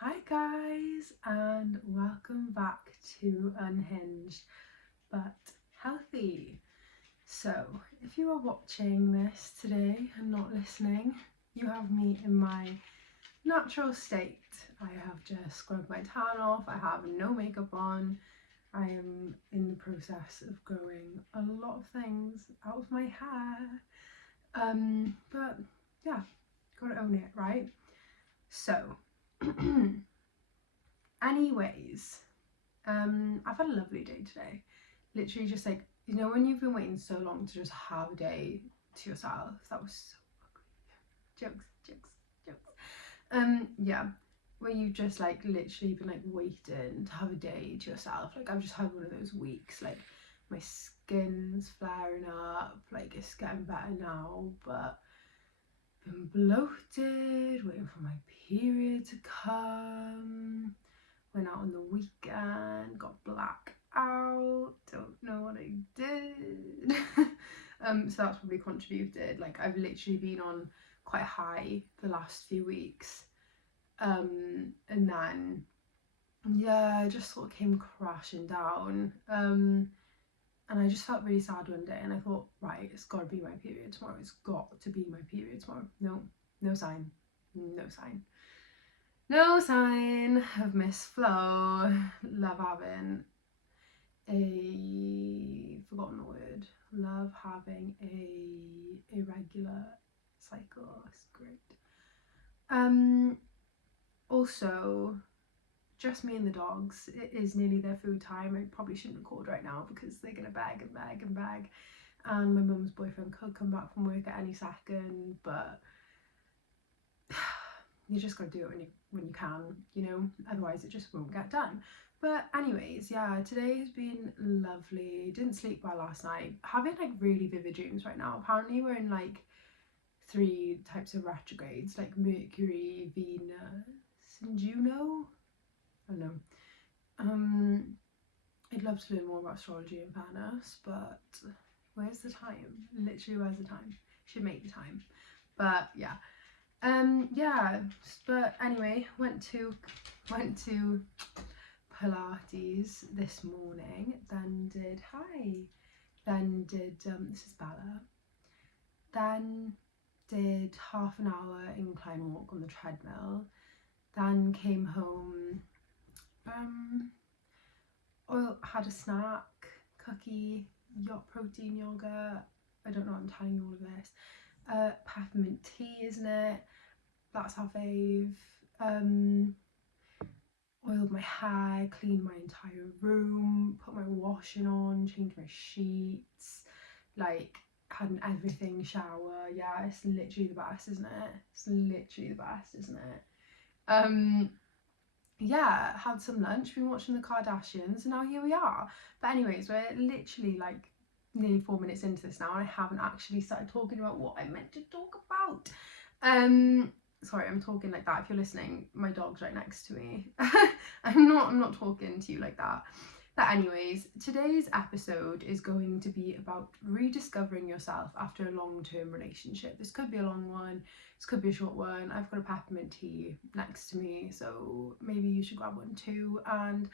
Hi guys, and welcome back to Unhinged but Healthy. So, if you are watching this today and not listening, you have me in my natural state. I have just scrubbed my tan off, I have no makeup on, I am in the process of growing a lot of things out of my hair. But yeah, gotta own it, right? So, anyways, I've had a lovely day today. Literally just like, when you've been waiting so long to just have a day to yourself. That was so ugly. Jokes. Yeah. When you just like literally been like waiting to have a day to yourself. Like I've just had one of those weeks, like my skin's flaring up, like it's getting better now, but been bloated, waiting for my period to come. Went out on the weekend, got black out, don't know what I did. So that's probably contributed. Like I've literally been on quite high the last few weeks. And then yeah, I just sort of came crashing down. And I just felt really sad one day and I thought, right, it's gotta be my period tomorrow. It's got to be my period tomorrow. No sign. No sign. No sign of Miss Flo. Love having a forgotten the word. Love having a irregular cycle. It's great. Also, just me and the dogs. It is nearly their food time. I probably shouldn't record right now because they're gonna beg and beg and beg. And my mum's boyfriend could come back from work at any second, but you just gotta do it when you can, otherwise it just won't get done. But anyways, yeah, today has been lovely. Didn't sleep well last night. Having like really vivid dreams right now. Apparently we're in like 3 types of retrogrades, like Mercury, Venus, and Juno. I don't know. I'd love to learn more about astrology in fairness, but where's the time? Literally, where's the time? Should make the time. But yeah. Yeah, but anyway, went to Pilates this morning, then did this is Bella, then did half an hour incline walk on the treadmill, then came home, had a snack, cookie, protein yogurt, I don't know what I'm telling you all of this, peppermint tea, isn't it? That's our fave. Oiled my hair, cleaned my entire room, put my washing on, changed my sheets, like had an everything shower. Yeah, it's literally the best, isn't it? It's literally the best, isn't it? Yeah, had some lunch, been watching the Kardashians, and now here we are. But anyways, we're literally like nearly 4 minutes into this now, and I haven't actually started talking about what I meant to talk about. Sorry, I'm talking like that. If you're listening, my dog's right next to me. I'm not talking to you like that. But anyways, today's episode is going to be about rediscovering yourself after a long-term relationship. This could be a long one, this could be a short one. I've got a peppermint tea next to me, so maybe you should grab one too. And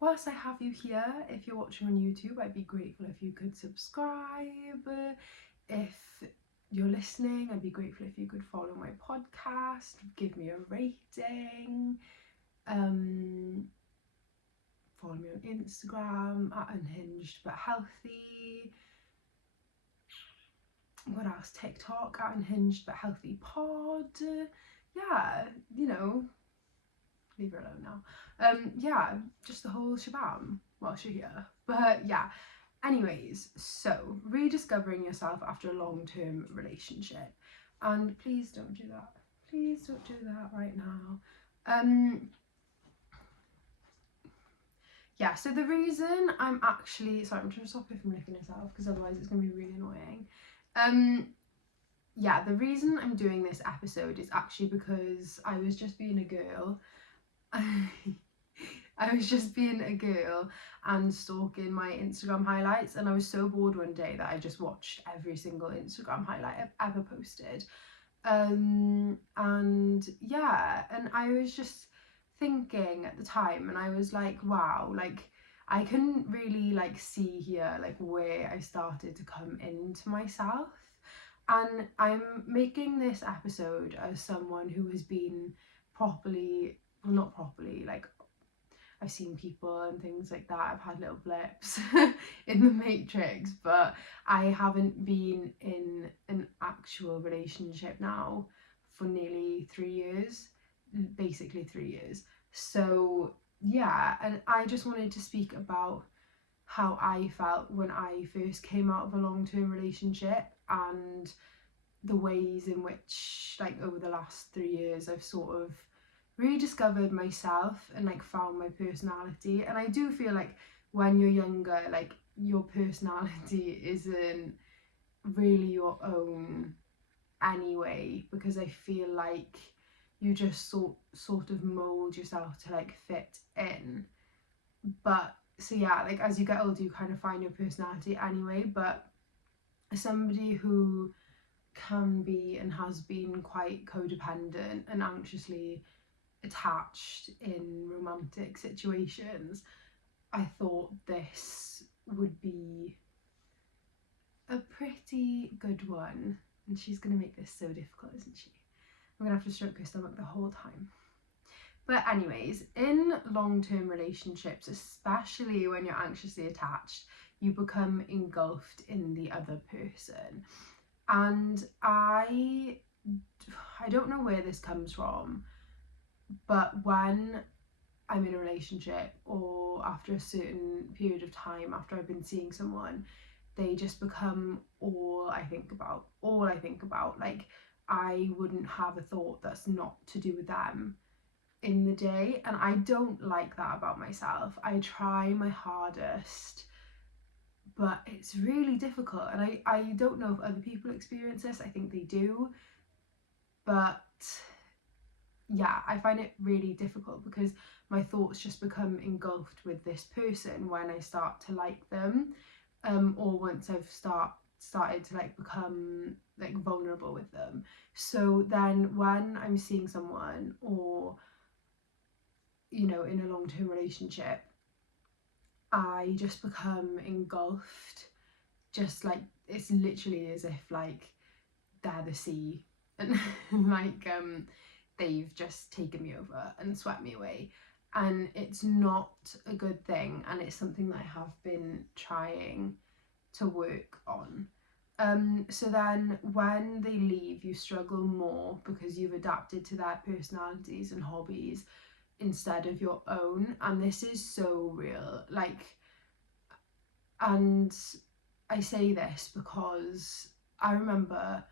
whilst I have you here, if you're watching on YouTube, I'd be grateful if you could subscribe. If you're listening, I'd be grateful if you could follow my podcast, give me a rating, follow me on Instagram at unhinged but healthy. What else? TikTok at unhinged but healthy pod. Yeah, leave her alone now. Yeah, just the whole shabam whilst you're here. But yeah, anyways, so rediscovering yourself after a long-term relationship. And please don't do that. Please don't do that right now. Yeah, so the reason I'm actually, sorry, I'm trying to stop it from licking itself because otherwise it's going to be really annoying. Yeah, the reason I'm doing this episode is actually because I was just being a girl. I was just being a girl and stalking my Instagram highlights, and I was so bored one day that I just watched every single Instagram highlight I've ever posted. And yeah, and I was just thinking at the time, and I was like, wow, like I couldn't really like see here like where I started to come into myself. And I'm making this episode as someone who has been properly, well, not properly, like I've seen people and things like that. I've had little blips in the Matrix, but I haven't been in an actual relationship now for nearly 3 years, basically 3 years. So yeah, and I just wanted to speak about how I felt when I first came out of a long-term relationship, and the ways in which like over the last 3 years I've sort of rediscovered myself and like found my personality. And I do feel like when you're younger, like your personality isn't really your own anyway, because I feel like you just sort of mold yourself to like fit in. But so yeah, like as you get older you kind of find your personality anyway. But as somebody who can be and has been quite codependent and anxiously attached in romantic situations, I thought this would be a pretty good one. And she's going to make this so difficult, isn't she? I'm going to have to stroke her stomach the whole time. But anyways, in long-term relationships, especially when you're anxiously attached, you become engulfed in the other person. And I don't know where this comes from, but when I'm in a relationship or after a certain period of time after I've been seeing someone, they just become all I think about. Like I wouldn't have a thought that's not to do with them in the day, and I don't like that about myself. I try my hardest, but it's really difficult, and I don't know if other people experience this. I think they do, but yeah, I find it really difficult because my thoughts just become engulfed with this person when I start to like them, or once I've started to like become like vulnerable with them. So then when I'm seeing someone, or you know, in a long-term relationship, I just become engulfed, just like it's literally as if like they're the sea, and like they've just taken me over and swept me away. And it's not a good thing, and it's something that I have been trying to work on. So then when they leave, you struggle more because you've adapted to their personalities and hobbies instead of your own. And this is so real. Like, and I say this because I remember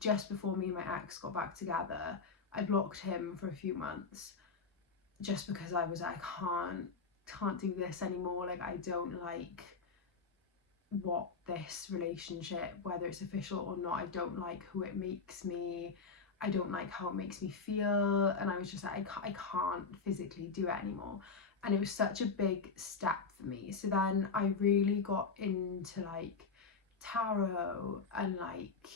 just before me and my ex got back together, I blocked him for a few months just because I was like, I can't do this anymore. Like I don't like what this relationship, whether it's official or not, I don't like who it makes me. I don't like how it makes me feel. And I was just like, I can't physically do it anymore. And it was such a big step for me. So then I really got into like tarot and like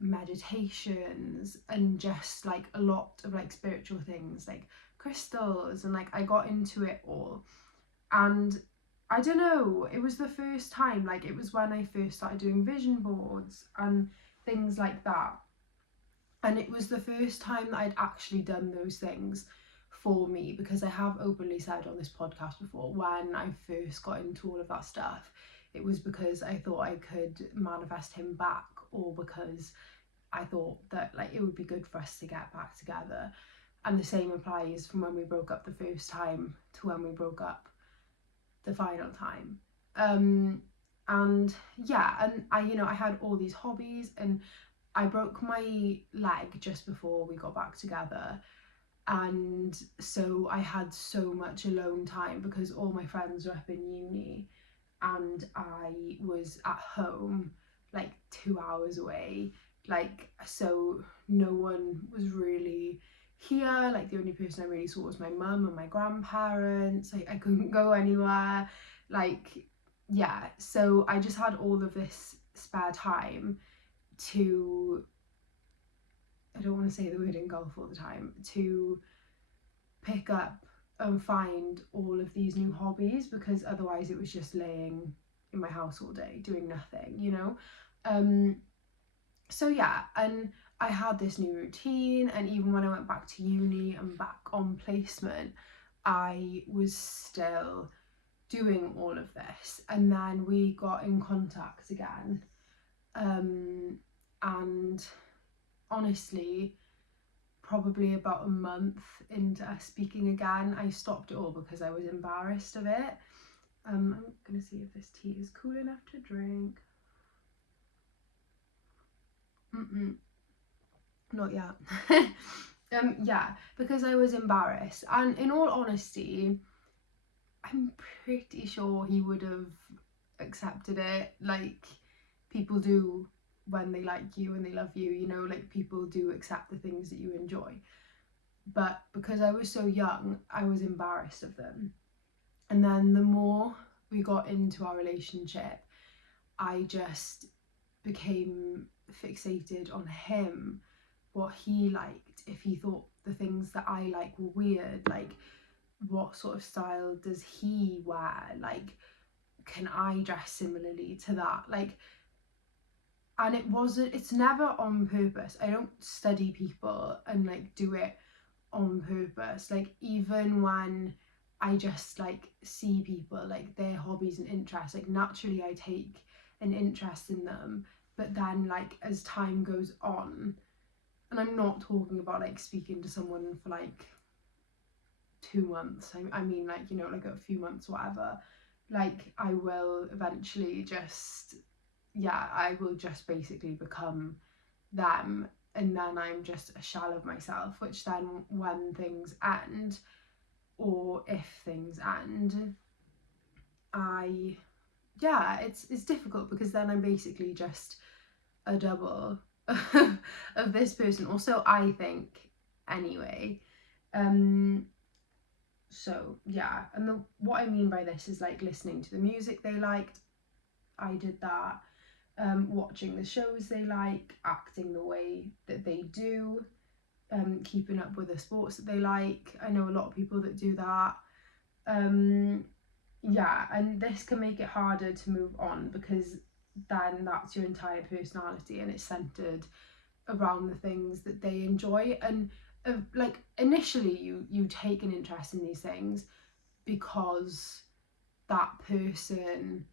meditations and just like a lot of like spiritual things like crystals, and like I got into it all. And I don't know, it was the first time, like it was when I first started doing vision boards and things like that, and it was the first time that I'd actually done those things for me, because I have openly said on this podcast before, when I first got into all of that stuff, it was because I thought I could manifest him back, or because I thought that like it would be good for us to get back together. And the same applies from when we broke up the first time to when we broke up the final time. And yeah, and I, you know, I had all these hobbies, and I broke my leg just before we got back together. And so I had so much alone time because all my friends were up in uni and I was at home like 2 hours away. Like, so no one was really here. Like the only person I really saw was my mum and my grandparents. I couldn't go anywhere. Like, yeah, so I just had all of this spare time to, I don't want to say the word engulf all the time, to pick up and find all of these new hobbies, because otherwise it was just laying in my house all day doing nothing, you know. So yeah, and I had this new routine, and even when I went back to uni and back on placement, I was still doing all of this. And then we got in contact again, and honestly, probably about a month into us speaking again, I stopped it all because I was embarrassed of it. I'm gonna see if this tea is cool enough to drink. Not yet. Yeah, because I was embarrassed, and in all honesty, I'm pretty sure he would have accepted it, like people do when they like you and they love you, you know, like people do accept the things that you enjoy. But because I was so young, I was embarrassed of them. And then the more we got into our relationship, I just became fixated on him, what he liked, if he thought the things that I like were weird, like what sort of style does he wear, like can I dress similarly to that, like. And it's never on purpose. I don't study people and like do it on purpose. Like even when I just like see people, like their hobbies and interests, like naturally I take an interest in them. But then like as time goes on, and I'm not talking about like speaking to someone for like 2 months, I mean like, you know, like a few months, whatever, like I will eventually just, yeah, I will just basically become them, and then I'm just a shell of myself, which then when things end, or if things end, it's difficult, because then I'm basically just a double of this person, or so I think anyway. So yeah, and what I mean by this is like listening to the music they liked, I did that. Watching the shows they like, acting the way that they do, keeping up with the sports that they like. I know a lot of people that do that. Yeah, and this can make it harder to move on, because then that's your entire personality and it's centered around the things that they enjoy. And like initially you take an interest in these things because that person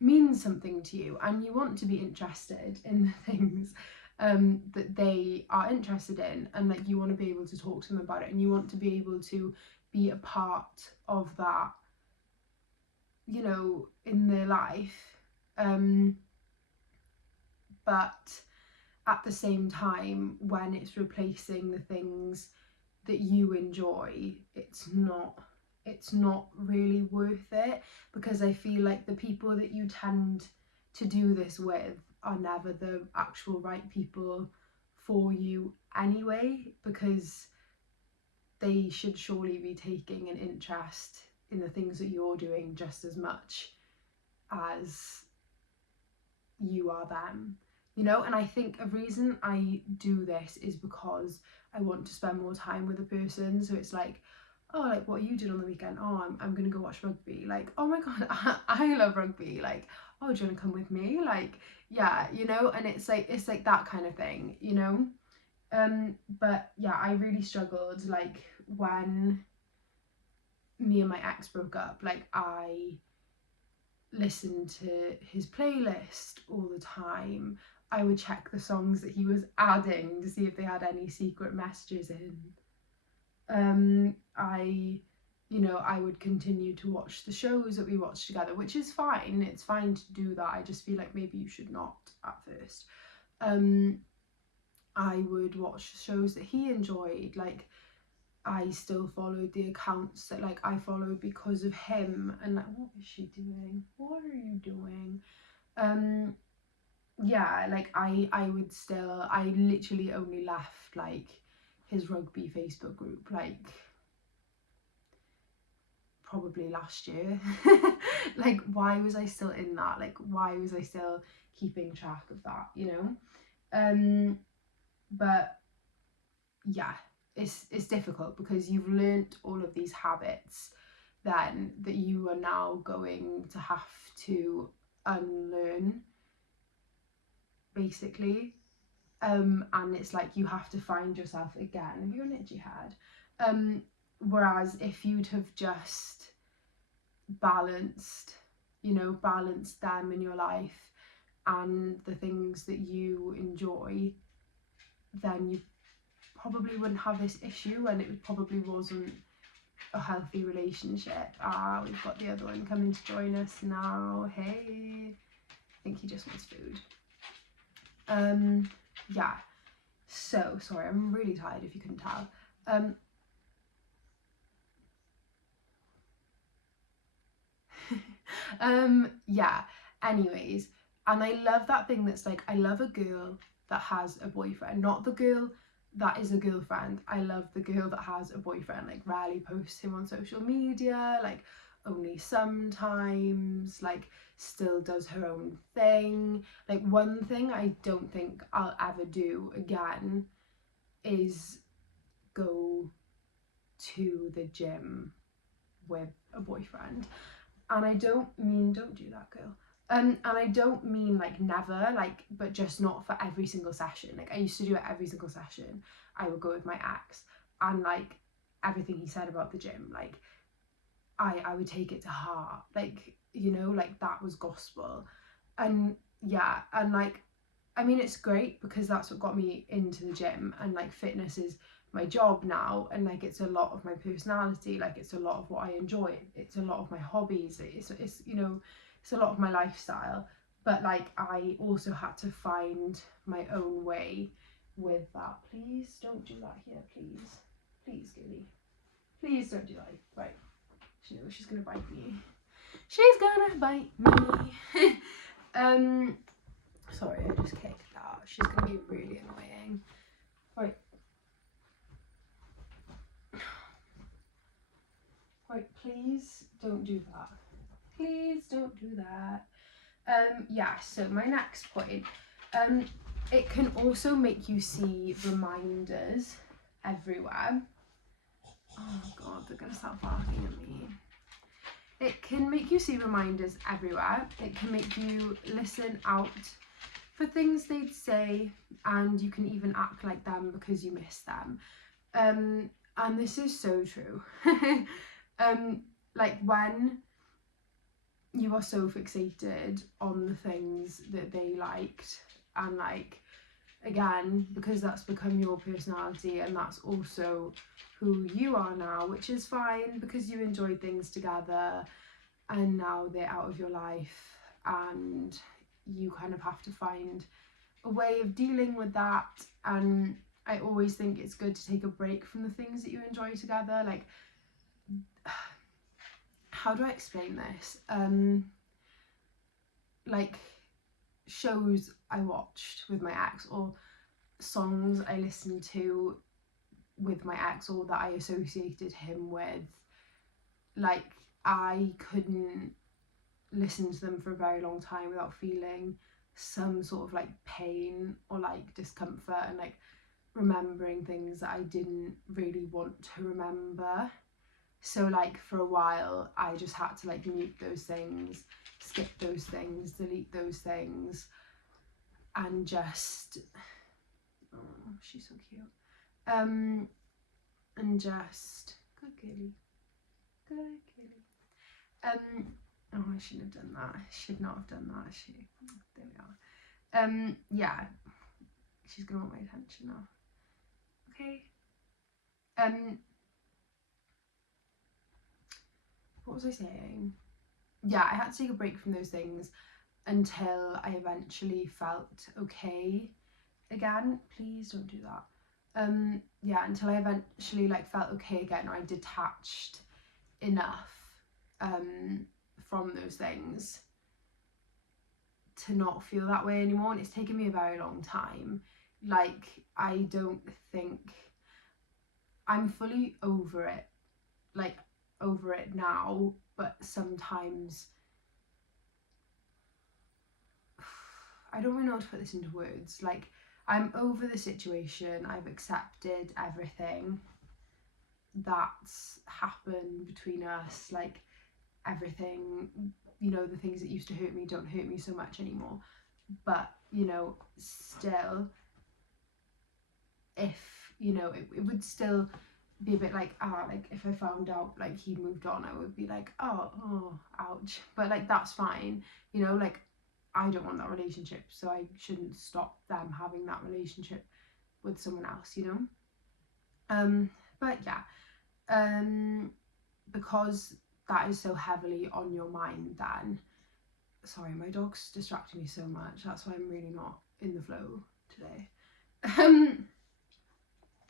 means something to you, and you want to be interested in the things that they are interested in, and like you want to be able to talk to them about it, and you want to be able to be a part of that, you know, in their life. But at the same time, when it's replacing the things that you enjoy, it's not really worth it, because I feel like the people that you tend to do this with are never the actual right people for you anyway, because they should surely be taking an interest in the things that you're doing just as much as you are them, you know. And I think a reason I do this is because I want to spend more time with a person. So it's like, oh, like what are you doing on the weekend? Oh, I'm gonna go watch rugby. Like, oh my god, I love rugby. Like, oh, do you want to come with me? Like, yeah, you know. And it's like that kind of thing, you know. But yeah, I really struggled like when me and my ex broke up. Like I listened to his playlist all the time. I would check the songs that he was adding to see if they had any secret messages in. I would continue to watch the shows that we watched together, which is fine. It's fine to do that. I just feel like maybe you should not at first. I would watch shows that he enjoyed. Like I still followed the accounts that like I followed because of him, and like, what is she doing? What are you doing? Yeah, like I would still, I literally only left like his rugby Facebook group like probably last year. Like why was I still in that? Like why was I still keeping track of that, you know? But yeah, it's difficult because you've learnt all of these habits then that you are now going to have to unlearn, basically. And it's like you have to find yourself again. Have you got an itchy head? Whereas if you'd have just balanced them in your life and the things that you enjoy, then you probably wouldn't have this issue, and it probably wasn't a healthy relationship. We've got the other one coming to join us now. Hey, I think he just wants food. Yeah, so sorry, I'm really tired if you couldn't tell. Yeah, anyways, and I love that thing that's like, I love a girl that has a boyfriend, not the girl that is a girlfriend. I love the girl that has a boyfriend, like rarely posts him on social media, like only sometimes, like still does her own thing. Like one thing I don't think I'll ever do again is go to the gym with a boyfriend. And I don't mean don't do that, girl. And I don't mean like never, like, but just not for every single session. Like I used to do it every single session. I would go with my ex, and like everything he said about the gym, like I would take it to heart. Like, you know, like that was gospel. And yeah, and like, I mean, it's great because that's what got me into the gym, and like fitness is my job now, and like it's a lot of my personality, like it's a lot of what I enjoy, it's a lot of my hobbies, it's you know, it's a lot of my lifestyle. But like I also had to find my own way with that. Please don't do that here, please Gilly, please don't do that. Right, she knows she's gonna bite me, sorry, I just kicked that. She's gonna be really annoying. Right. Right, please don't do that. Please don't do that. Yeah, so my next point. It can also make you see reminders everywhere. Oh god, they're gonna start barking at me. It can make you see reminders everywhere. It can make you listen out for things they'd say, and you can even act like them because you miss them. And this is so true. Like when you are so fixated on the things that they liked, and like again, because that's become your personality and that's also who you are now, which is fine because you enjoyed things together, and now they're out of your life and you kind of have to find a way of dealing with that. And I always think it's good to take a break from the things that you enjoy together. Like, how do I explain this? Like shows I watched with my ex, or songs I listened to with my ex, or that I associated him with. Like I couldn't listen to them for a very long time without feeling some sort of like pain or like discomfort, and like remembering things that I didn't really want to remember. So like for a while I just had to like mute those things, skip those things, delete those things, and just, oh, she's so cute, and just, good Gilly, oh, I shouldn't have done that, I should not have done that, there we are. Yeah, she's gonna want my attention now. Okay. What was I saying? Yeah, I had to take a break from those things until I eventually felt okay again. Please don't do that. Yeah, until I eventually like felt okay again, or I detached enough from those things to not feel that way anymore. And it's taken me a very long time. Like, I don't think I'm fully over it, like over it now, but sometimes I don't really know how to put this into words. Like, I'm over the situation. I've accepted everything that's happened between us, like everything, you know, the things that used to hurt me don't hurt me so much anymore. But, you know, still, if, you know, it would still be a bit like, like if I found out like he moved on, I would be like, oh, ouch. But like, that's fine, you know, like I don't want that relationship, so I shouldn't stop them having that relationship with someone else, you know. But yeah, because that is so heavily on your mind, then, sorry, my dog's distracting me so much, that's why I'm really not in the flow today.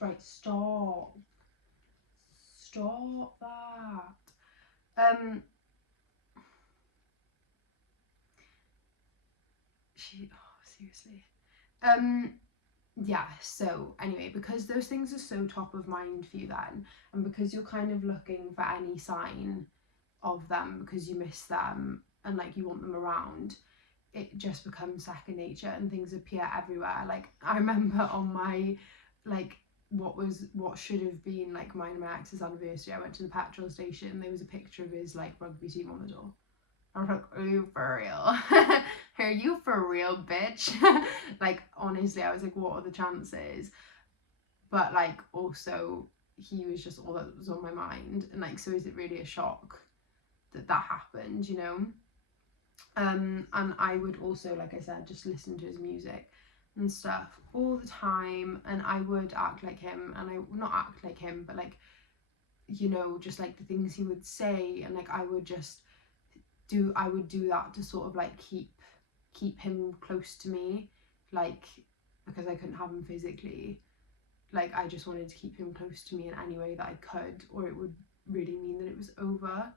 Right, stop that. Seriously. Yeah, so anyway, because those things are so top of mind for you then, and because you're kind of looking for any sign of them because you miss them and like you want them around, it just becomes second nature and things appear everywhere. Like I remember on my, like, what should have been like mine and my ex's anniversary, I went to the petrol station, there was a picture of his like rugby team on the door. I was like, are you for real? Are you for real, bitch? Like, honestly, I was like, what are the chances? But like, also, he was just all that was on my mind. And like, so is it really a shock that that happened, you know? And I would also, like I said, just listen to his music and stuff all the time. And I would act like him, and I not act like him, but like, you know, just like the things he would say. And like, I would do that to sort of like keep him close to me, like, because I couldn't have him physically, like I just wanted to keep him close to me in any way that I could, or it would really mean that it was over.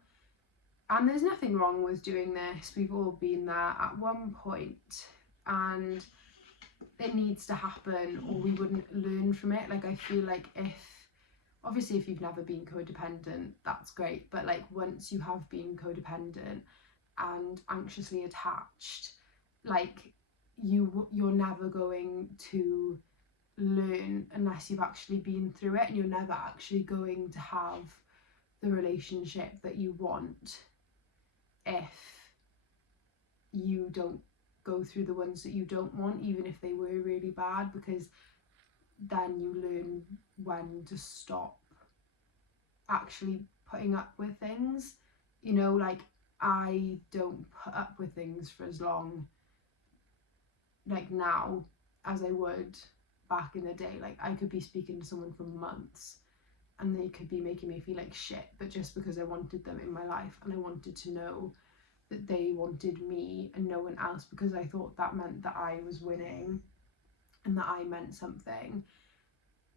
And there's nothing wrong with doing this, we've all been there at one point, and it needs to happen or we wouldn't learn from it. Like I feel like obviously if you've never been codependent, that's great, but like once you have been codependent and anxiously attached, like you're never going to learn unless you've actually been through it, and you're never actually going to have the relationship that you want if you don't go through the ones that you don't want, even if they were really bad, because then you learn when to stop actually putting up with things, you know. Like I don't put up with things for as long, like now, as I would back in the day. Like I could be speaking to someone for months and they could be making me feel like shit, but just because I wanted them in my life and I wanted to know that they wanted me and no one else, because I thought that meant that I was winning and that I meant something.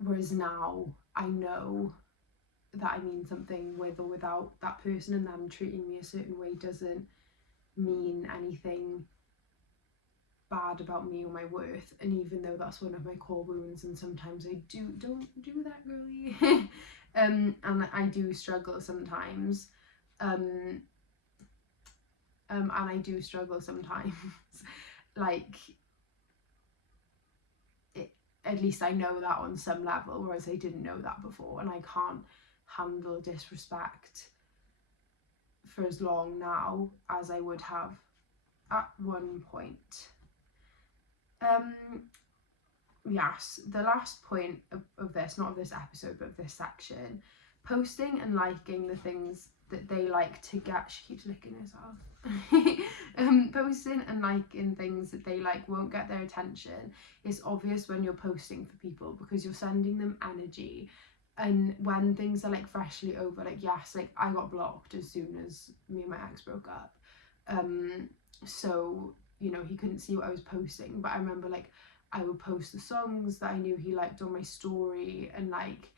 Whereas now I know that I mean something with or without that person, and them treating me a certain way doesn't mean anything bad about me or my worth. And even though that's one of my core wounds, and sometimes I don't do that, girly. And I do struggle sometimes, and I do struggle sometimes. Like at least I know that on some level, whereas I didn't know that before, and I can't handle disrespect for as long now as I would have at one point. Yes, the last point of this, not of this episode, but of this section, posting and liking the things that they like to get. She keeps licking herself. Posting and liking things that they like won't get their attention. It's obvious when you're posting for people because you're sending them energy. And when things are like freshly over, like yes, like I got blocked as soon as me and my ex broke up. So, you know, he couldn't see what I was posting, but I remember like I would post the songs that I knew he liked on my story, and like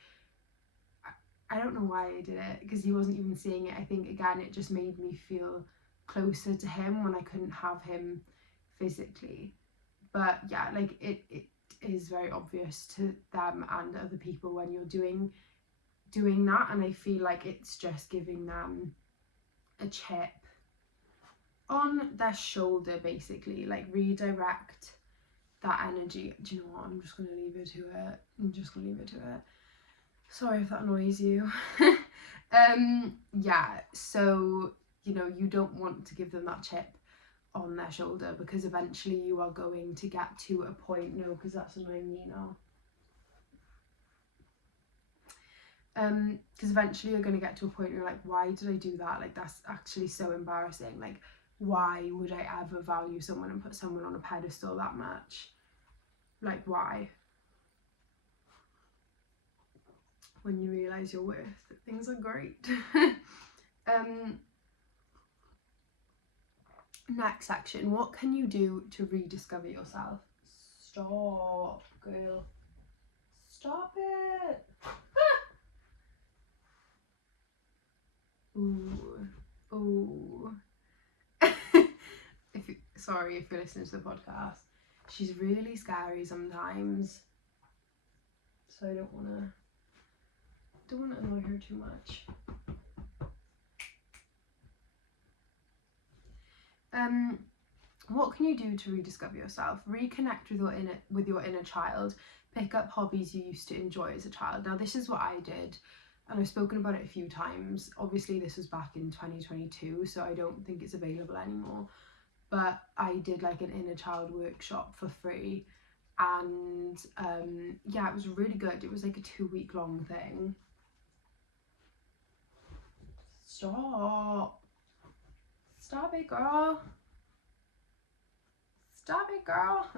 I don't know why I did it, because he wasn't even seeing it. I think again it just made me feel closer to him when I couldn't have him physically. But yeah, like it is very obvious to them and other people when you're doing that, and I feel like it's just giving them a chip on their shoulder, basically, like redirect that energy. Do you know what? I'm just going to leave it to it. I'm just going to leave it to it. Sorry if that annoys you. Yeah, so, you know, you don't want to give them that chip on their shoulder, because eventually you are going to get to a point, no, because that's annoying me now. Because eventually you're going to get to a point where you're like, why did I do that? Like, that's actually so embarrassing. Like, why would I ever value someone and put someone on a pedestal that much? Like, why? When you realise your worth, things are great. Next section, what can you do to rediscover yourself? Stop, girl. Stop it. Ooh. Ooh. Sorry if you're listening to the podcast. She's really scary sometimes. So I don't wanna annoy her too much. What can you do to rediscover yourself? Reconnect with your inner child. Pick up hobbies you used to enjoy as a child. Now, this is what I did, and I've spoken about it a few times. Obviously, this was back in 2022, so I don't think it's available anymore. But I did like an inner child workshop for free, and yeah, it was really good. It was like a 2-week long thing. Stop it, girl. Stop it, girl.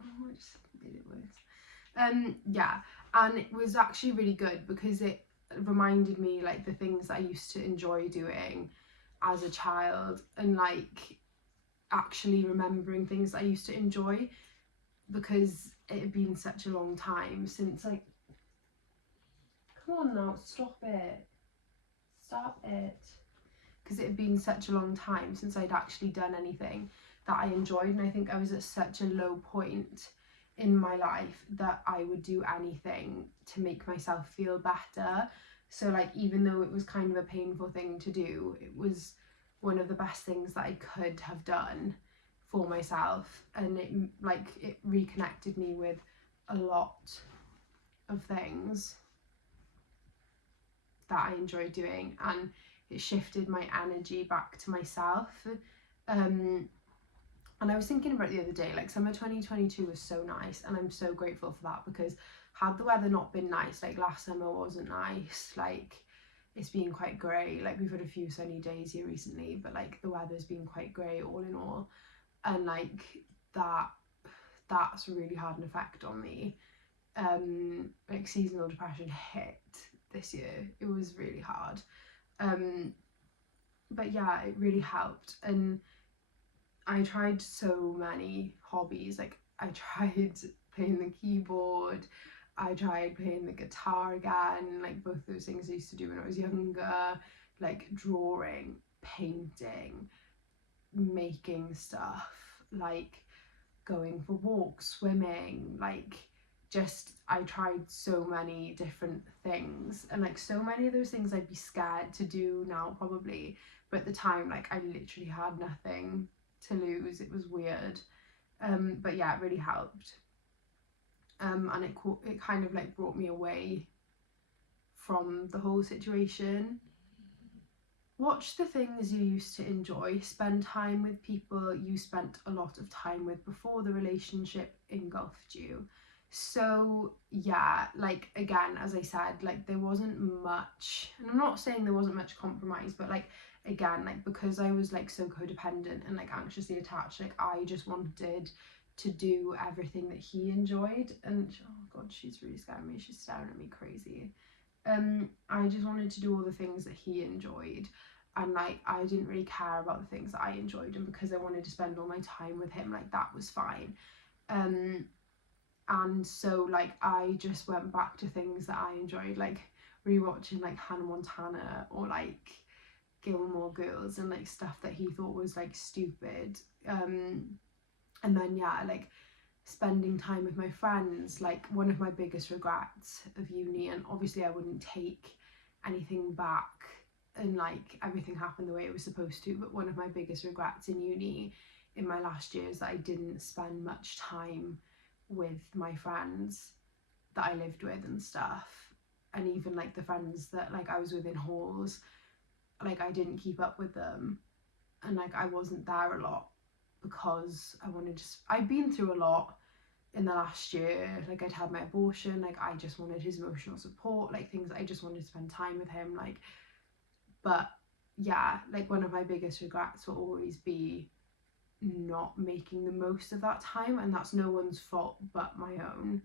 Oh, I just made it worse. Yeah, and it was actually really good because it reminded me like the things that I used to enjoy doing as a child, and like actually remembering things that I used to enjoy, because it had been such a long time since I... Come on now, stop it. Because it had been such a long time since I'd actually done anything that I enjoyed, and I think I was at such a low point in my life that I would do anything to make myself feel better. So like, even though it was kind of a painful thing to do, it was one of the best things that I could have done for myself, and it reconnected me with a lot of things that I enjoyed doing, and it shifted my energy back to myself. And I was thinking about it the other day, like summer 2022 was so nice, and I'm so grateful for that, because had the weather not been nice, like last summer wasn't nice, like it's been quite grey, like we've had a few sunny days here recently, but like the weather's been quite grey all in all, and like that's really had an effect on me. Like seasonal depression hit this year, it was really hard. But yeah, it really helped, and I tried so many hobbies. Like I tried playing the keyboard, I tried playing the guitar again, like both those things I used to do when I was younger, like drawing, painting, making stuff, like going for walks, swimming, like just I tried so many different things, and like so many of those things I'd be scared to do now probably, but at the time like I literally had nothing to lose. It was weird, but yeah, it really helped, and it kind of like brought me away from the whole situation. Watch the things you used to enjoy. Spend time with people you spent a lot of time with before the relationship engulfed you. So yeah, like again, as I said, like there wasn't much, and I'm not saying there wasn't much compromise, but like again, like because I was like so codependent and like anxiously attached, like I just wanted to do everything that he enjoyed, and oh god, she's really scaring me, she's staring at me crazy. I just wanted to do all the things that he enjoyed, and like I didn't really care about the things that I enjoyed, and because I wanted to spend all my time with him, like that was fine. And so like I just went back to things that I enjoyed, like rewatching like Hannah Montana or like Gilmore Girls, and like stuff that he thought was like stupid. And then yeah, like spending time with my friends. Like one of my biggest regrets of uni, and obviously I wouldn't take anything back, and like everything happened the way it was supposed to, but one of my biggest regrets in uni in my last year is that I didn't spend much time with my friends that I lived with and stuff, and even like the friends that like I was with in halls, like I didn't keep up with them, and like I wasn't there a lot because I'd been through a lot in the last year. Like I'd had my abortion, like I just wanted his emotional support, like things, I just wanted to spend time with him, like. But yeah, like one of my biggest regrets will always be not making the most of that time, and that's no one's fault but my own.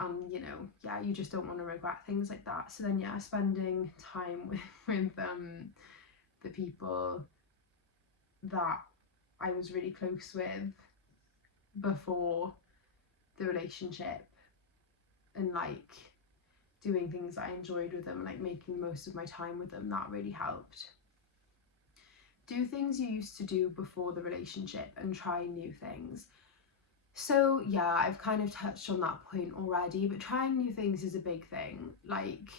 And you know, yeah, you just don't want to regret things like that. So then yeah, spending time with the people that I was really close with before the relationship, and like doing things that I enjoyed with them, like making the most of my time with them, that really helped. Do things you used to do before the relationship and try new things. So yeah, I've kind of touched on that point already, but trying new things is a big thing. Like,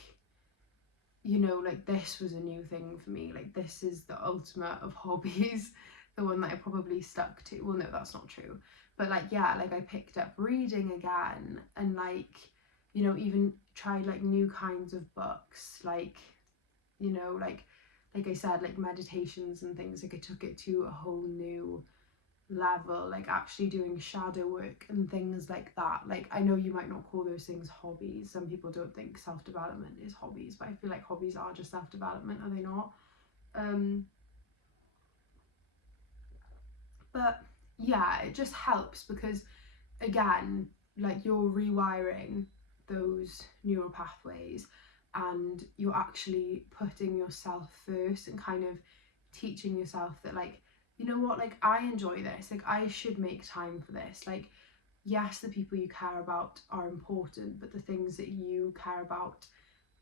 you know, like this was a new thing for me. Like this is the ultimate of hobbies, the one that I probably stuck to. Well, no, that's not true. But like, yeah, like I picked up reading again, and like, you know, even tried like new kinds of books, like, you know, like I said, like meditations and things. Like I took it to a whole new level, like actually doing shadow work and things like that. Like I know you might not call those things hobbies. Some people don't think self-development is hobbies, but I feel like hobbies are just self-development, are they not? But yeah, it just helps because again, like you're rewiring those neural pathways, and you're actually putting yourself first and kind of teaching yourself that, like, you know what, like I enjoy this, like I should make time for this. Like yes, the people you care about are important, but the things that you care about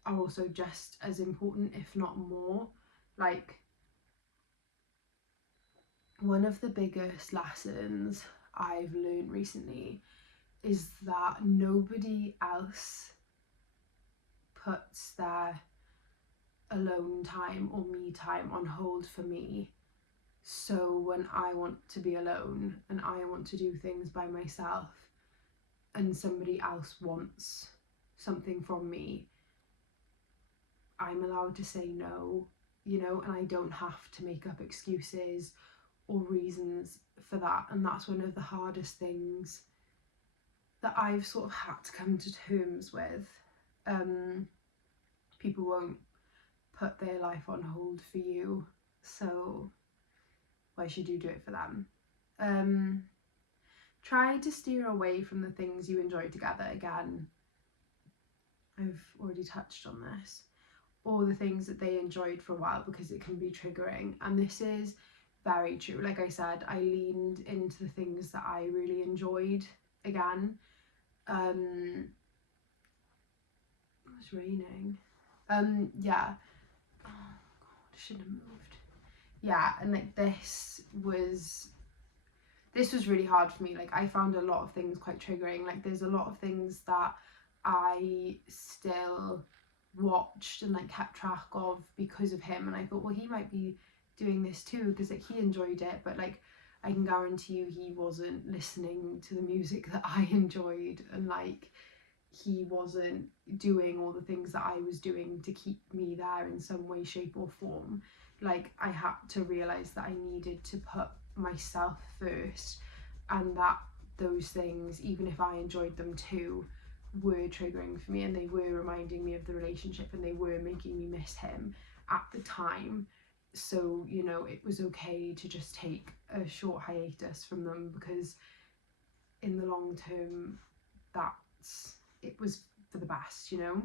are also just as important, if not more. Like one of the biggest lessons I've learned recently is that nobody else puts their alone time or me time on hold for me. So when I want to be alone and I want to do things by myself, and somebody else wants something from me, I'm allowed to say no, you know, and I don't have to make up excuses or reasons for that. And that's one of the hardest things that I've sort of had to come to terms with. People won't put their life on hold for you, so why should you do it for them? Try to steer away from the things you enjoy together. Again, I've already touched on this. Or the things that they enjoyed for a while, because it can be triggering. And this is very true. Like I said, I leaned into the things that I really enjoyed again. It's raining. Yeah. Oh god, I should have moved. Yeah, and like this was really hard for me. Like I found a lot of things quite triggering. Like there's a lot of things that I still watched and like kept track of because of him, and I thought, well, he might be doing this too because like he enjoyed it, but like I can guarantee you he wasn't listening to the music that I enjoyed, and like he wasn't doing all the things that I was doing to keep me there in some way, shape or form. Like I had to realise that I needed to put myself first, and that those things, even if I enjoyed them too, were triggering for me, and they were reminding me of the relationship, and they were making me miss him at the time. So, you know, it was okay to just take a short hiatus from them, because in the long term, it was for the best, you know.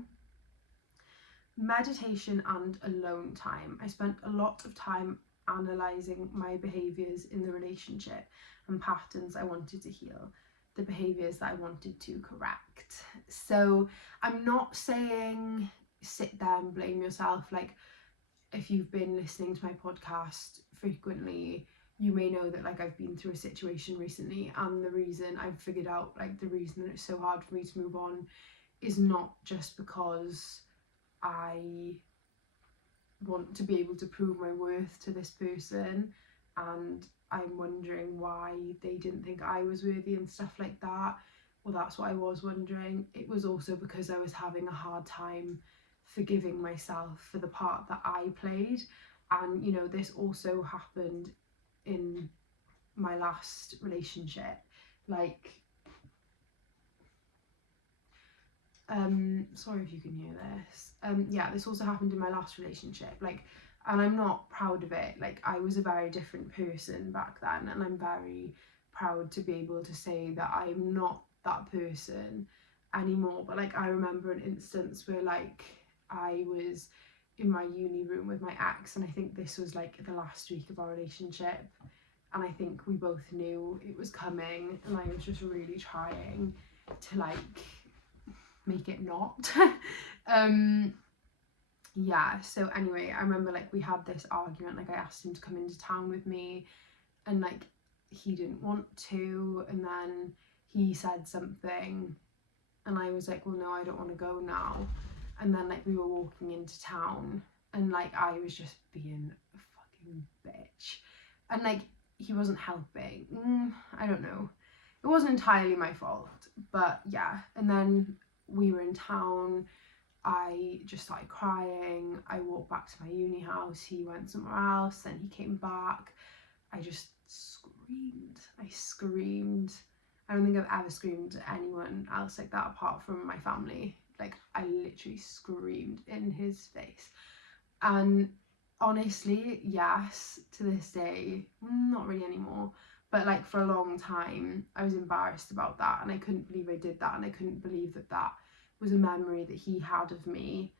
Meditation and alone time. I spent a lot of time analysing my behaviours in the relationship and patterns I wanted to heal, the behaviours that I wanted to correct. So I'm not saying sit there and blame yourself. Like if you've been listening to my podcast frequently, you may know that like I've been through a situation recently, and the reason I've figured out, like the reason that it's so hard for me to move on is not just because I want to be able to prove my worth to this person. and I'm wondering why they didn't think I was worthy and stuff like that. Well, that's what I was wondering. It was also because I was having a hard time forgiving myself for the part that I played. And, you know, this also happened in my last relationship. Like, sorry if you can hear this. Yeah, this also happened in my last relationship. Like, and I'm not proud of it. Like, I was a very different person back then, and I'm very proud to be able to say that I'm not that person anymore. But like, I remember an instance where like I was in my uni room with my ex, and I think this was like the last week of our relationship, and I think we both knew it was coming, and I was just really trying to like make it not. Yeah, so anyway, I remember like we had this argument. Like, I asked him to come into town with me, and like he didn't want to, and then he said something, and I was like, well, no, I don't want to go now. And then like we were walking into town, and like I was just being a fucking bitch, and like he wasn't helping. I don't know, it wasn't entirely my fault, but yeah. And then we were in town, I just started crying. I walked back to my uni house, he went somewhere else, then he came back. I just screamed. I screamed. I don't think I've ever screamed at anyone else like that apart from my family. Like, I literally screamed in his face. And honestly, yes, to this day, not really anymore, but like for a long time, I was embarrassed about that, and I couldn't believe I did that, and I couldn't believe that that was a memory that he had of me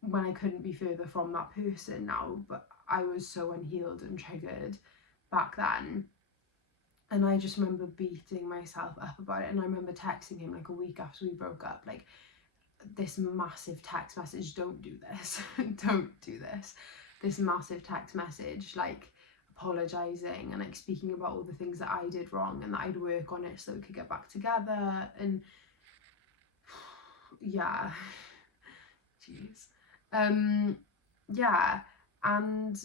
when I couldn't be further from that person now. But I was so unhealed and triggered back then. And I just remember beating myself up about it. And I remember texting him like a week after we broke up, like this massive text message, don't do this, don't do this. This massive text message, like apologising and like speaking about all the things that I did wrong and that I'd work on it so we could get back together. And yeah, jeez. Yeah, and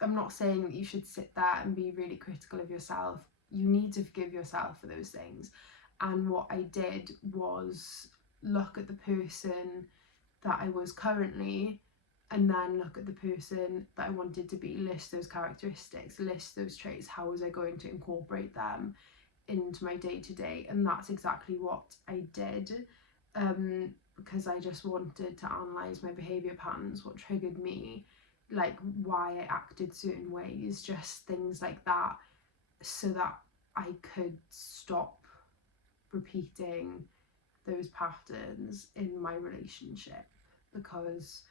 I'm not saying that you should sit there and be really critical of yourself. You need to forgive yourself for those things. And what I did was look at the person that I was currently, and then look at the person that I wanted to be, list those characteristics, list those traits. How was I going to incorporate them into my day-to-day? And that's exactly what I did, because I just wanted to analyse my behaviour patterns, what triggered me, like why I acted certain ways, just things like that, so that I could stop repeating those patterns in my relationship. Because,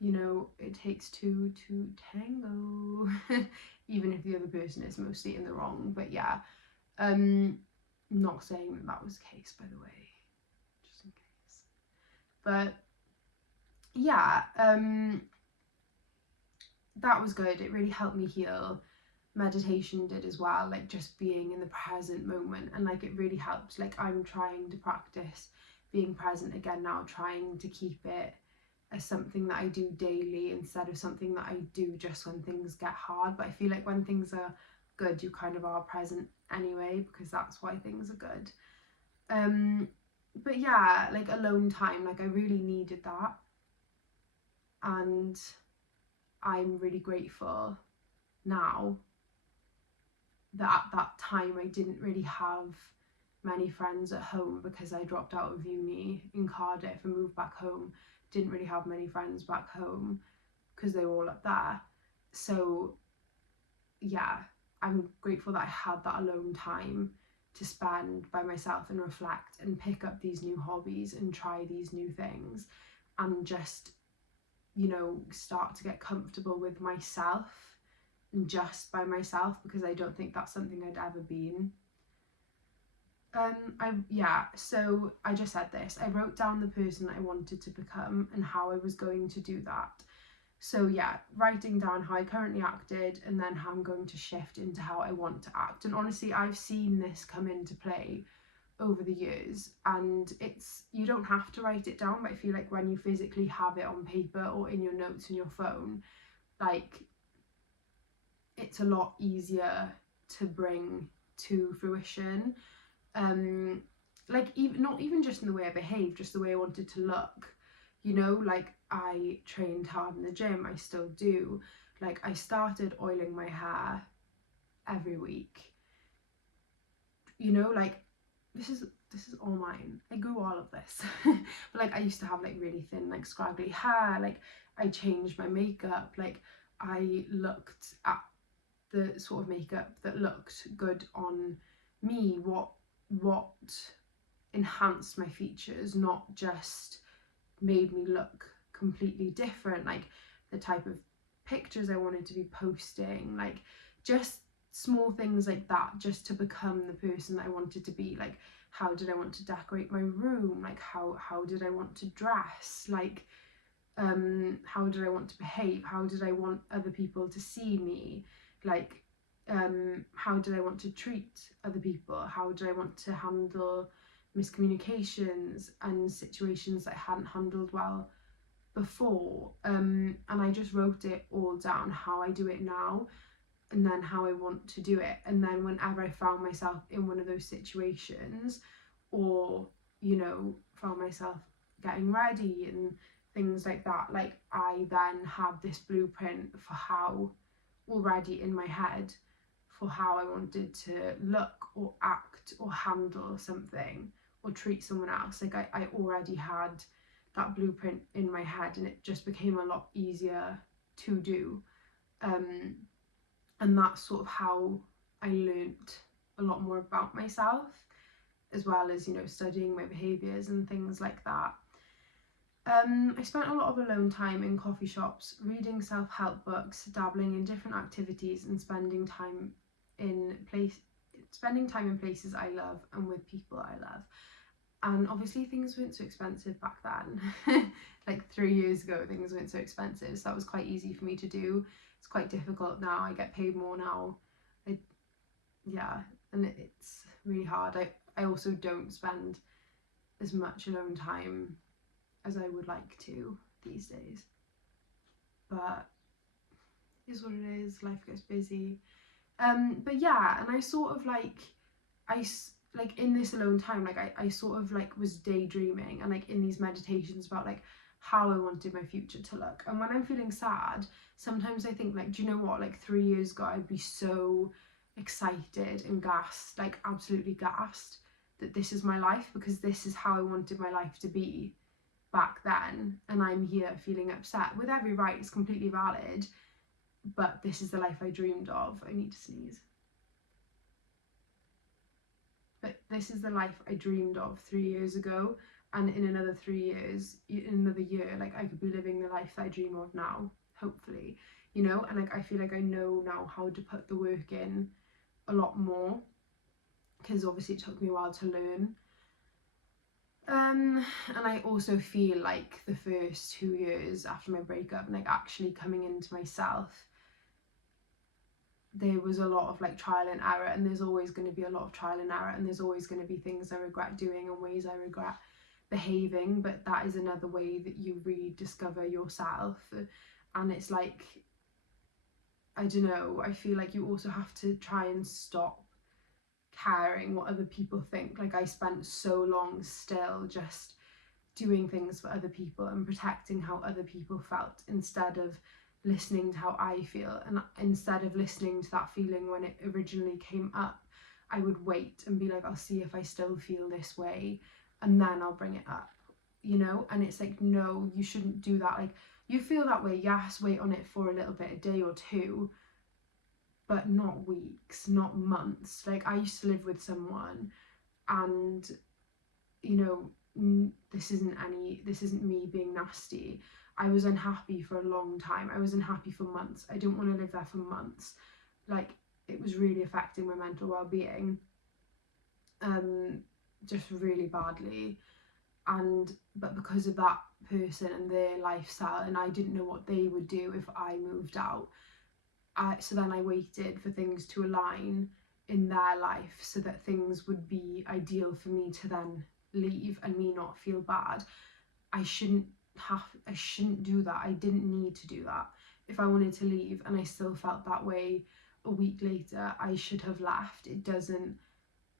you know, it takes two to tango, even if the other person is mostly in the wrong. But yeah, not saying that that was the case, by the way, just in case. But yeah, that was good. It really helped me heal. Meditation did as well, like just being in the present moment, and like it really helped. Like, I'm trying to practice being present again now, trying to keep it as something that I do daily instead of something that I do just when things get hard. But I feel like when things are good, you kind of are present anyway, because that's why things are good. But yeah, like alone time, like I really needed that, and I'm really grateful now that at that time I didn't really have many friends at home, because I dropped out of uni in Cardiff and moved back home. Didn't really have many friends back home because they were all up there. So yeah, I'm grateful that I had that alone time to spend by myself and reflect and pick up these new hobbies and try these new things, and just, you know, start to get comfortable with myself and just by myself, because I don't think that's something I'd ever been. So I just said this. I wrote down the person I wanted to become and how I was going to do that. So yeah, writing down how I currently acted, and then how I'm going to shift into how I want to act. And honestly, I've seen this come into play over the years, and you don't have to write it down, but I feel like when you physically have it on paper or in your notes in your phone, like it's a lot easier to bring to fruition. Like even not even just in the way I behave, just the way I wanted to look. You know, like I trained hard in the gym, I still do. Like I started oiling my hair every week. You know, like this is all mine. I grew all of this. But like I used to have like really thin, like scraggly hair. Like I changed my makeup. Like I looked at the sort of makeup that looked good on me, what enhanced my features, not just made me look completely different. Like the type of pictures I wanted to be posting, like just small things like that, just to become the person that I wanted to be. Like how did I want to decorate my room, like how did I want to dress, like how did I want to behave, how did I want other people to see me, like how did I want to treat other people, how did I want to handle miscommunications and situations that I hadn't handled well before. And I just wrote it all down, how I do it now and then how I want to do it. And then whenever I found myself in one of those situations, or you know, found myself getting ready and things like that, like I then had this blueprint for how, already in my head, for how I wanted to look or act or handle something or treat someone else. Like I already had that blueprint in my head, and it just became a lot easier to do. And that's sort of how I learnt a lot more about myself, as well as, you know, studying my behaviours and things like that. I spent a lot of alone time in coffee shops, reading self-help books, dabbling in different activities, and spending time in places I love and with people I love. And obviously things weren't so expensive back then. Like 3 years ago, things weren't so expensive, so that was quite easy for me to do. It's quite difficult now. I get paid more now. And it's really hard. I also don't spend as much alone time as I would like to these days. But it is what it is. Life gets busy. But yeah, and I sort of like, in this alone time, like I sort of like was daydreaming and like in these meditations about like how I wanted my future to look. And when I'm feeling sad, sometimes I think like, do you know what, like 3 years ago I'd be so excited and gassed, like absolutely gassed, that this is my life, because this is how I wanted my life to be back then, and I'm here feeling upset with every right. It's completely valid, but this is the life I dreamed of. I need to sneeze. But this is the life I dreamed of 3 years ago, and in another 3 years, in another year, like I could be living the life that I dream of now, hopefully, you know. And like I feel like I know now how to put the work in a lot more, because obviously it took me a while to learn. And I also feel like the first 2 years after my breakup, like actually coming into myself, there was a lot of like trial and error, and there's always going to be a lot of trial and error, and there's always going to be things I regret doing and ways I regret behaving. But that is another way that you rediscover yourself. And it's like, I don't know, I feel like you also have to try and stop caring what other people think. Like I spent so long still just doing things for other people and protecting how other people felt, instead of listening to how I feel. And instead of listening to that feeling when it originally came up, I would wait and be like, I'll see if I still feel this way, and then I'll bring it up, you know. And it's like, no, you shouldn't do that. Like, you feel that way, yes, wait on it for a little bit, a day or two, but not weeks, not months. Like I used to live with someone, and you know, this isn't me being nasty. I was unhappy for a long time. I was unhappy for months. I didn't want to live there for months. Like it was really affecting my mental well-being, just really badly. But because of that person and their lifestyle, and I didn't know what they would do if I moved out, so then I waited for things to align in their life so that things would be ideal for me to then leave and me not feel bad. I shouldn't do that. I didn't need to do that. if I wanted to leave and I still felt that way a week later, I should have left. It doesn't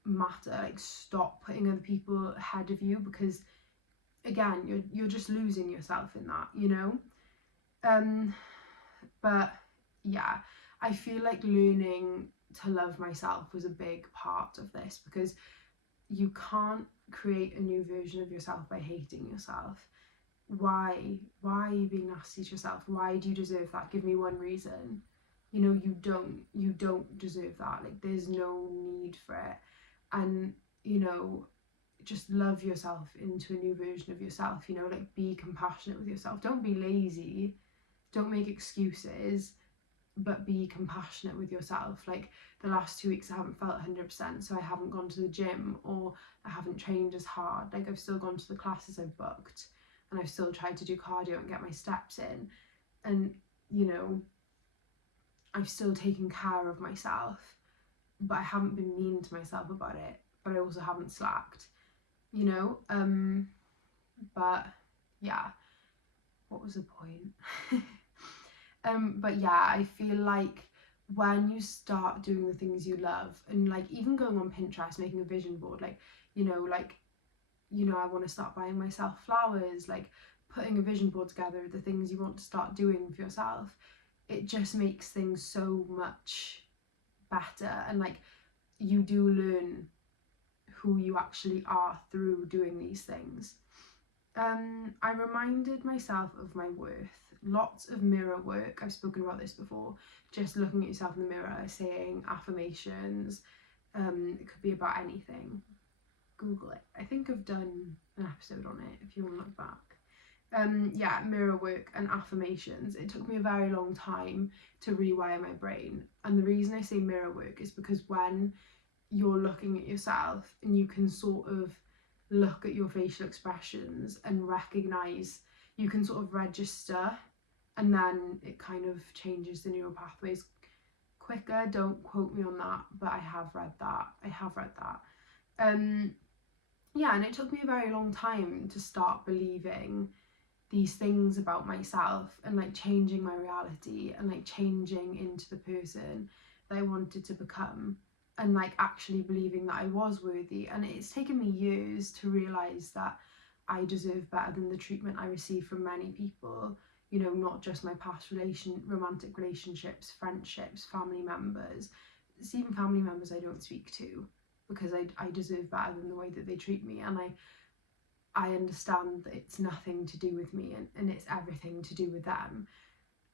matter. Like, stop putting other people ahead of you, because again, you're just losing yourself in that, you know. But yeah, I feel like learning to love myself was a big part of this, because you can't create a new version of yourself by hating yourself. Why are you being nasty to yourself? Why do you deserve that? Give me one reason. You know, you don't deserve that. Like, there's no need for it. And, you know, just love yourself into a new version of yourself. You know, like, be compassionate with yourself. Don't be lazy, don't make excuses, but be compassionate with yourself. Like, the last 2 weeks I haven't felt 100%, so I haven't gone to the gym, or I haven't trained as hard. Like, I've still gone to the classes I've booked, and I've still tried to do cardio and get my steps in, and, you know, I've still taken care of myself, but I haven't been mean to myself about it, but I also haven't slacked, you know. But yeah, what was the point? But yeah, I feel like when you start doing the things you love, and like even going on Pinterest, making a vision board, like, you know, I want to start buying myself flowers, like putting a vision board together of the things you want to start doing for yourself, it just makes things so much better. And like, you do learn who you actually are through doing these things. I reminded myself of my worth. Lots of mirror work. I've spoken about this before. Just looking at yourself in the mirror, saying affirmations. It could be about anything. Google it. I think I've done an episode on it if you want to look back. Yeah, mirror work and affirmations. It took me a very long time to rewire my brain. And the reason I say mirror work is because when you're looking at yourself and you can sort of look at your facial expressions and recognize, you can sort of register, and then it kind of changes the neural pathways quicker. Don't quote me on that, but I have read that. Yeah, and it took me a very long time to start believing these things about myself, and like changing my reality, and like changing into the person that I wanted to become, and like actually believing that I was worthy. And it's taken me years to realise that I deserve better than the treatment I receive from many people, you know, not just my past romantic relationships, friendships, family members. It's even family members I don't speak to, because I deserve better than the way that they treat me. And I understand that it's nothing to do with me, and it's everything to do with them.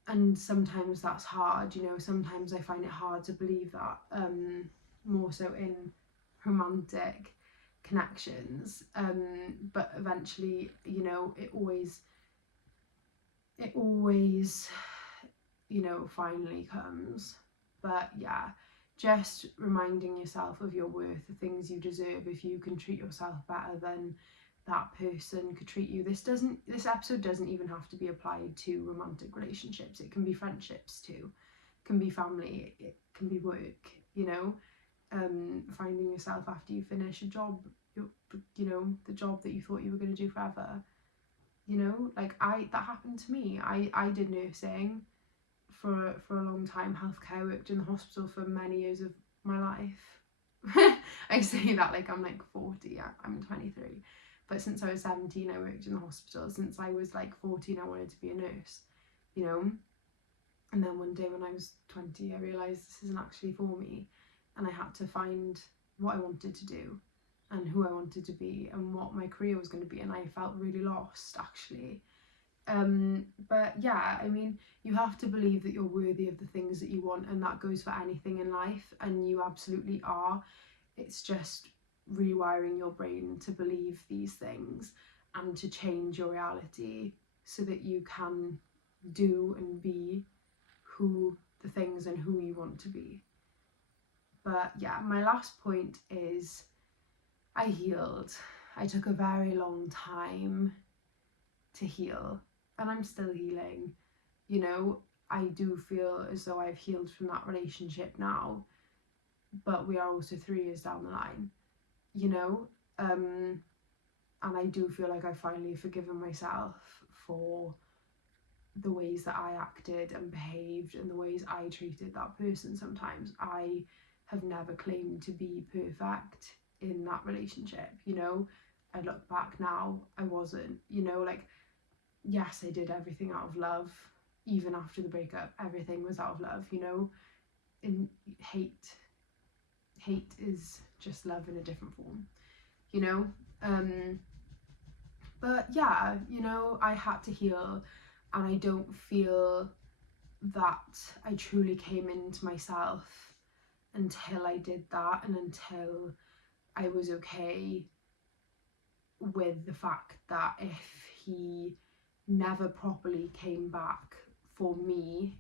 And sometimes that's hard, you know. Sometimes I find it hard to believe that, more so in romantic connections, but eventually, you know, it always, you know, finally comes. But yeah, just reminding yourself of your worth, the things you deserve. If you can treat yourself better than that person could treat you. This episode doesn't even have to be applied to romantic relationships. It can be friendships too, it can be family, it can be work, you know. Finding yourself after you finish a job, you know, the job that you thought you were going to do forever, you know. Like, that happened to me. I did nursing for a long time, healthcare. I worked in the hospital for many years of my life. I say that like I'm like 40. I'm 23. But since I was 17, I worked in the hospital. Since I was like 14, I wanted to be a nurse, you know. And then one day when I was 20, I realised this isn't actually for me. And I had to find what I wanted to do, and who I wanted to be, and what my career was going to be. And I felt really lost, actually. But yeah, I mean, you have to believe that you're worthy of the things that you want, and that goes for anything in life, and you absolutely are. It's just rewiring your brain to believe these things and to change your reality so that you can do and be the things and who you want to be. But yeah, my last point is I healed. I took a very long time to heal, and I'm still healing, you know. I do feel as though I've healed from that relationship now, but we are also 3 years down the line, you know. And I do feel like I've finally forgiven myself for the ways that I acted and behaved and the ways I treated that person sometimes. I have never claimed to be perfect in that relationship, you know. I look back now, I wasn't, you know, like, yes, I did everything out of love. Even after the breakup, everything was out of love, you know. And hate is just love in a different form, you know. But yeah, you know, I had to heal, and I don't feel that I truly came into myself until I did that, and until I was okay with the fact that if he never properly came back for me,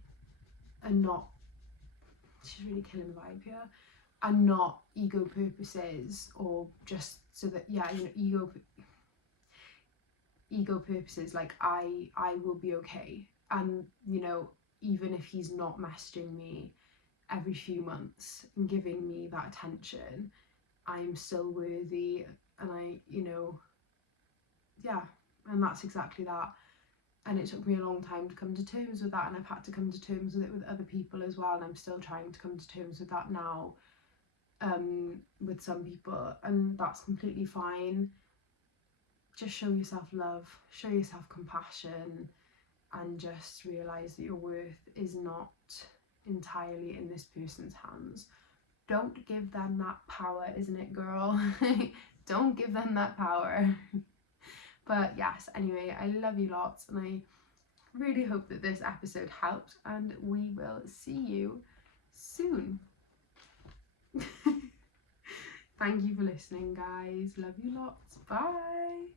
and not, she's really killing the vibe here, and not ego purposes, or just so that, yeah, you know, ego purposes, like I will be okay. And you know, even if he's not messaging me every few months and giving me that attention, I'm still worthy, and I, you know, yeah, and that's exactly that. And it took me a long time to come to terms with that, and I've had to come to terms with it with other people as well, and I'm still trying to come to terms with that now, with some people, and that's completely fine. Just show yourself love, show yourself compassion, and just realise that your worth is not entirely in this person's hands. Don't give them that power, isn't it, girl? Don't give them that power. But yes, anyway, I love you lots, and I really hope that this episode helped, and we will see you soon. Thank you for listening, guys. Love you lots. Bye.